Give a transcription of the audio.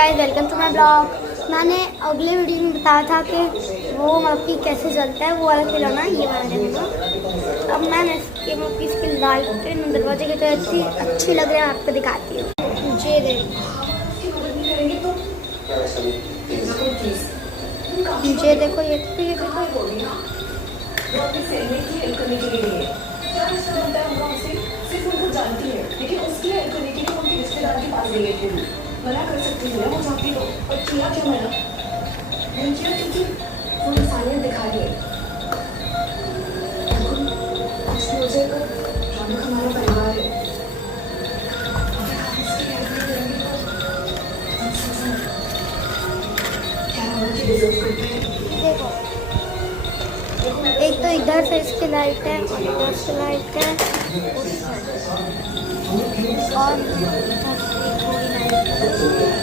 Guys, welcome to my blog. मैंने अगले video में बताया था कि वो मक्की कैसे जलता है, वो वाला खिलौना ये वाला देखो। अब मैंने इसकी लाइटें दरवाजे की तरह इतनी अच्छी लग रही है, आपको दिखाती हूँ। ये देखो, ये मना कर सकती हूँ वो चाहती हो, और किया क्यों मैंने? नहीं किया क्योंकि वो इंसानियत दिखा रही है। कुछ मुझे तो रौनक हमारा परिवार है। अगर आप इसकी हेल्प नहीं करेंगे तो क्या रौनक डिजर्व करते हैं? देखो, एक तो इधर से इसकी लाइट है और इधर से लाइट है और इधर से थोड़ी लाइट है।